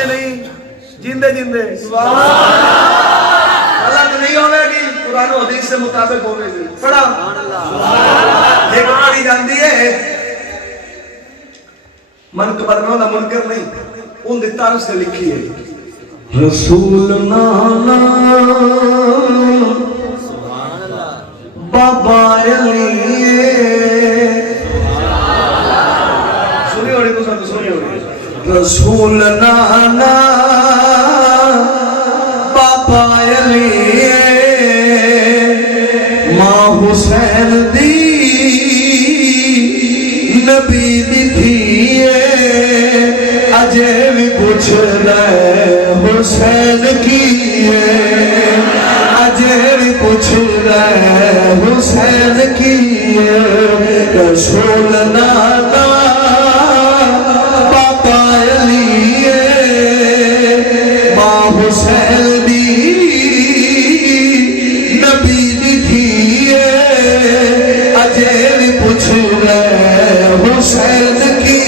مرنے نہیں جیندے جیندے اللہ تو نہیں ہوئے گی قرآن و حدیث سے مطابق ہوئے گی پڑھا ایک پڑھی جاندی ہے من قبرنوں نہ منکر نہیں ان دیتان سے لکھی ہے رسول نانا بابا علی سنی ہو رہی تو سنی ہو رہی رسول نانا بابا علی ماں حسین دی نبی دی تھی اجے بھی پوچھ لے حسین کی اجے بھی پوچھ لے حسین کی رسول نانا بابا علی ماں حسین دی نبی دی تھی اجے بھی پوچھ لے حسین کی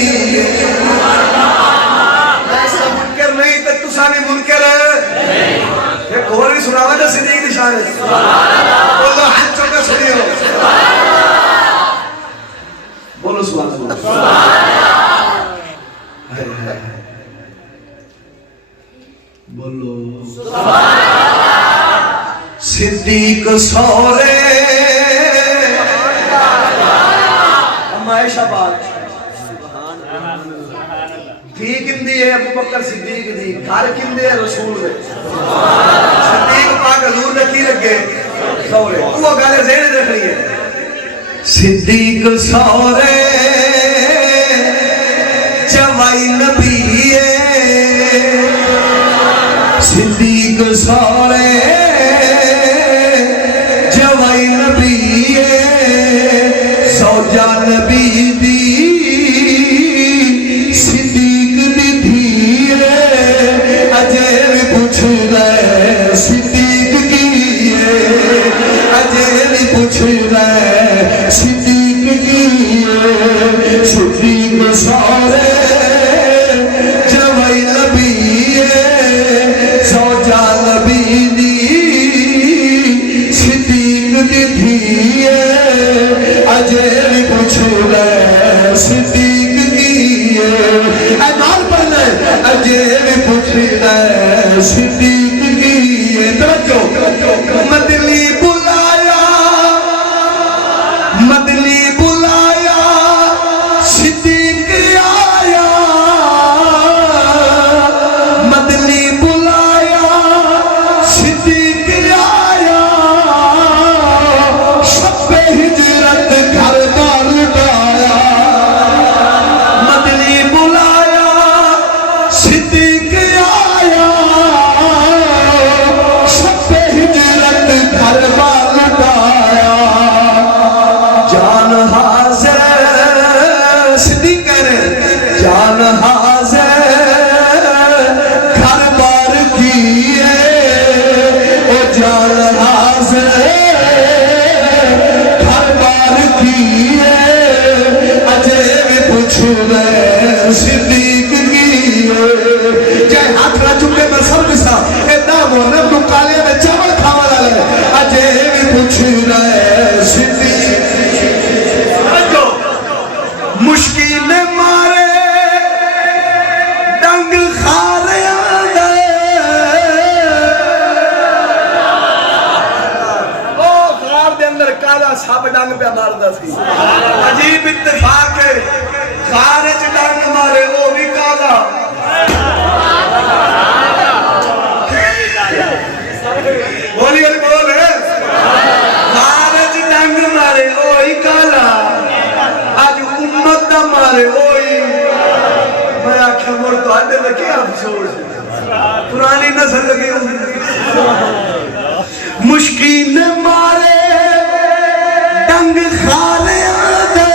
سناوا جو صدیق دی شان ہے بولو ہاتھ چوکے سنیو بولو سبحان اللہ بولو صدیق سورے عائشہ بات تھی کندی ہے ابو بکر صدیق دی گھر کندے ہے رسول دے صدیق پاک حضور نے کی لگے سورے وہ گالے ذہن دیکھ رہی ہے صدیق سورے جوائی نبی صدیق سورے جوائی نبی سوجا نبی دی صدیق کی اجے بھی پوچھ رہے صدیق کی صدیق سورے جوائی نبی سوجا نبی دی صدیق دی تھی اجے بھی پوچھ رہے صدیق کی ایمان پر لے اجے بھی پوچھ رہے صدیق مدلی بلایا مدلی بلایا صدیق آیا مدلی بلایا صدیق آیا شب ہجرت گھر بار لٹایا مدلی بلایا صدیق آیا گھر بار لٹایا جان حاضر صدیق کرے جان حاضر گھر بار کیے او جان حاضر گھر بار کیے اجے بھی پوچھ رہے صدیق کیے جائے ہاتھ نہ چکے میں سب کسا ایدہ مونم نکالے میں چاول کھاوا لے اجے بھی پوچھ رہے صدیق مشکل مارے ڈنگ خارے آدھے او خار دے اندر کالا سب ڈنگ پہ ماردہ سی عجیب اتفاق ہے خارج ڈنگ مارے وہ بھی کالا بولی اور بول ہے خارج ڈنگ مارے وہی کالا آج امت دا مارے وہی میں آنکھیں مر تو آدھے میں کیا افسوس پرانی نسل لگی مشکل مارے ڈنگ خارے آدھے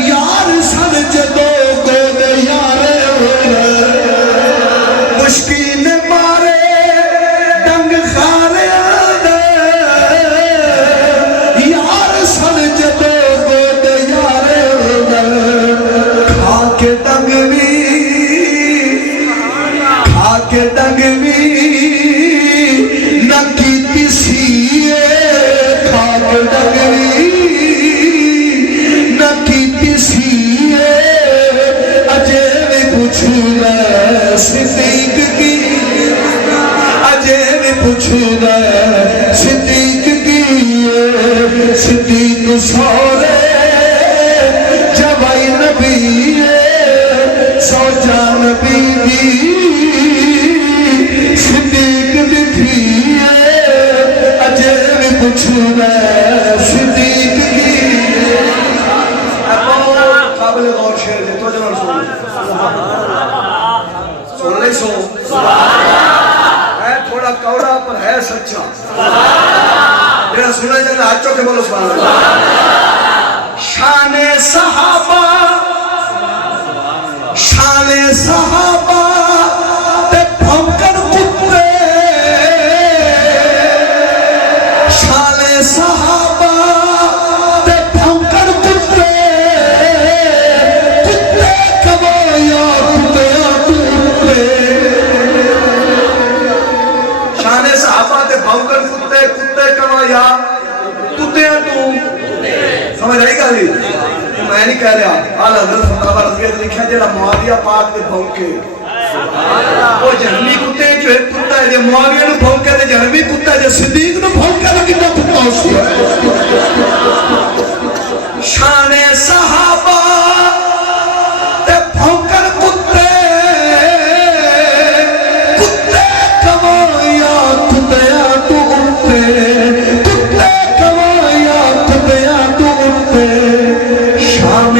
یار سر جدو گود یارے ہوئے مشکل مارے ڈنگ خارے آدھے یار سر جدو گود یارے ہوئے کھا کے ڈنگ بھی پوچھنا صدیق کی اجے بھی پوچھنا صدیق کی صدیق سورے جوائی نبی سو جان نبی دی صدیق دی تھی اجے بھی پوچھنا صدیق کی قابل غور شعر دے تو جنال سن لے سو ہے تھوڑا کوڑا پر ہے سچا میرا سننا جانا ہاتھوں کے بولو سبحان اللہ شان صحابہ تے بھونکر کتے شان صحابہ تے بھونکر کتے کتے کمایا کتے شان صحابہ تے بھونکر کتے کتے کمایا کتے تو سمجھ آئی گا جی میں نہیں کہہ رہا اعلی حضرت فتح رضویہ لکھا جڑا معاویہ پاک دے بھونکے وہ جہنمی کتے جو ہے کتا ہے جو معاویہ نو بھونکے دے جہنمی کتا ہے جو صدیق نو بھونکے دے کتا کتا ہو سی شان صحابہ تے بھونکر کتے کتے کمایا کتیا تو اٹھتے کتے کمایا کتیا تو اٹھتے شام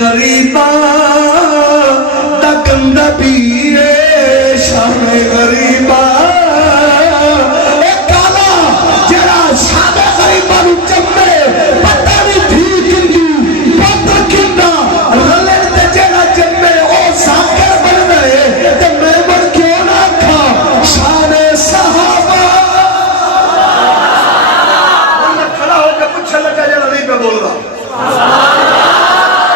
غریبہ دا گندہ پیئے شام غریبہ اے کالا جڑا شام غریبہ نو چمے پتہ نہیں تھی کندی پتر کندہ رلے تے جڑا چمے او ساکر بن گئے تے میں بڑھ کیوں نہ کھا شان صحابہ کھڑا ہو کے پچھے لگا جڑا نہیں پہ بول رہا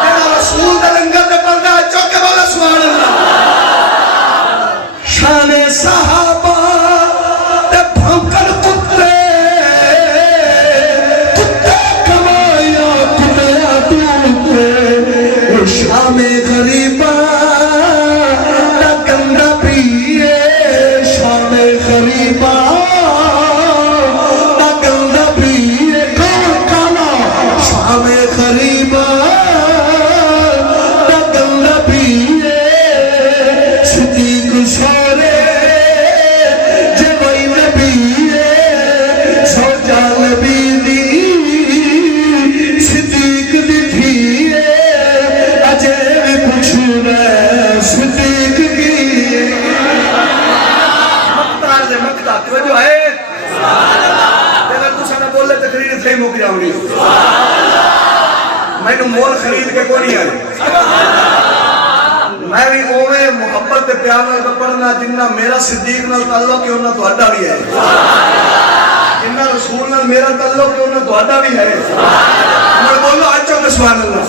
جڑا رسول دے لنگر دے پردہ چوکے بولا سبحان اللہ شان صحابہ تے بھونکر کتے کتے کمایا کتیا دوتے شام غریبہ دا گندہ پیئے شام غریبہ دا گندہ پیئے کون کالا شام غریبہ دا گندہ پیئے صدیق سورے جوائی نبی سو جان نبی دی صدیق دی تھی اجے بھی پوچھنا صدیق کی مقتار دے مقتار توجہ ہے اگر تو سنہ بولے تقریر تھے موک جاؤں گی میں نے مول خرید کے کو نہیں آئی میں بھی اوے محبت پیار نال پڑھنا جنہ میرا صدیق نال تعلق ہے انہاں تہاڈا بھی ہے جنہ رسول نال میرا تعلق ہے انہاں تہاڈا بھی ہے ہمیں بولو اچھو کہ سبحان اللہ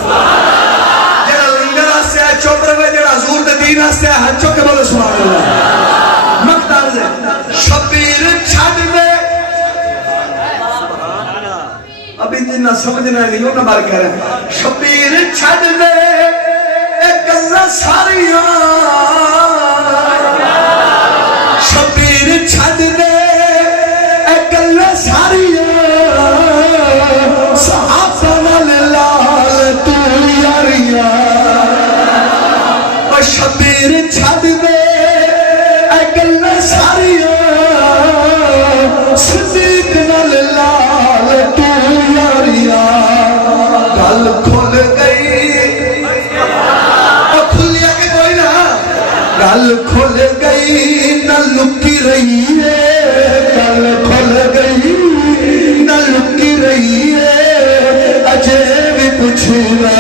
جڑا لنگر واسطے ہے چپ رہے جڑا حضور دے دین واسطے ہے اچھو کہ بولو سبحان اللہ مقدار دے شبیر چھڈ دے ابھی جنہ سمجھنا نہیں انہاں بار کہہ رہے ہیں شبیر چھڈ دے گلاں ساریاں شبیر چھڈ دے اے گلاں ساریاں صحابہ نال لال تو یاریاں او شبیر چھڈ دے اے گلاں ساریاں صدیق نال لال تو یاریاں گل کھل گئی گل کھل گئی نہ لکی رہی ہے گل کھل گئی نہ لکی رہی ہے اجے بھی پوچھنا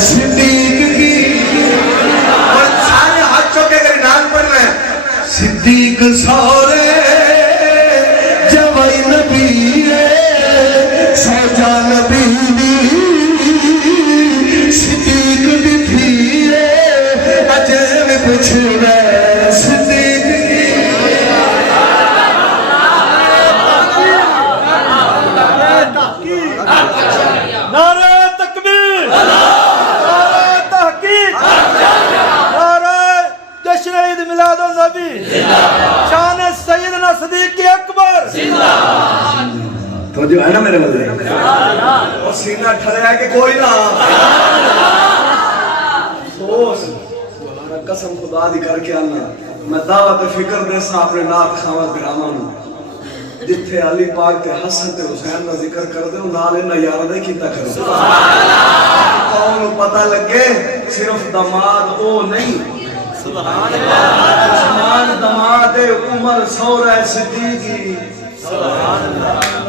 صدیق کی اور سارے ہاتھ چوکے کر نام پڑھنا ہے صدیق سورے جوائی نبی سو جان نبی صدیق بھی تھی اجے بھی پوچھنا صدیق کی نعرہ تکبیر شان سیدنا صدیق اکبر تو جو ہے نا میرے والے اور سینہ ٹھڑے ہے کہ کوئی نہ سوچ قسم خدا دی کر کے آنا میں دعوت فکر دے سا اپنے نات خواہ گرامان جتھے علی پاک تے حسن تے حسین دا ذکر کر دے نالے نہ یارہ دے کیتا کر دے قوم پتہ لگے صرف دماد او نہیں عثمان دماد عمر سورہ صدیقی سبحان اللہ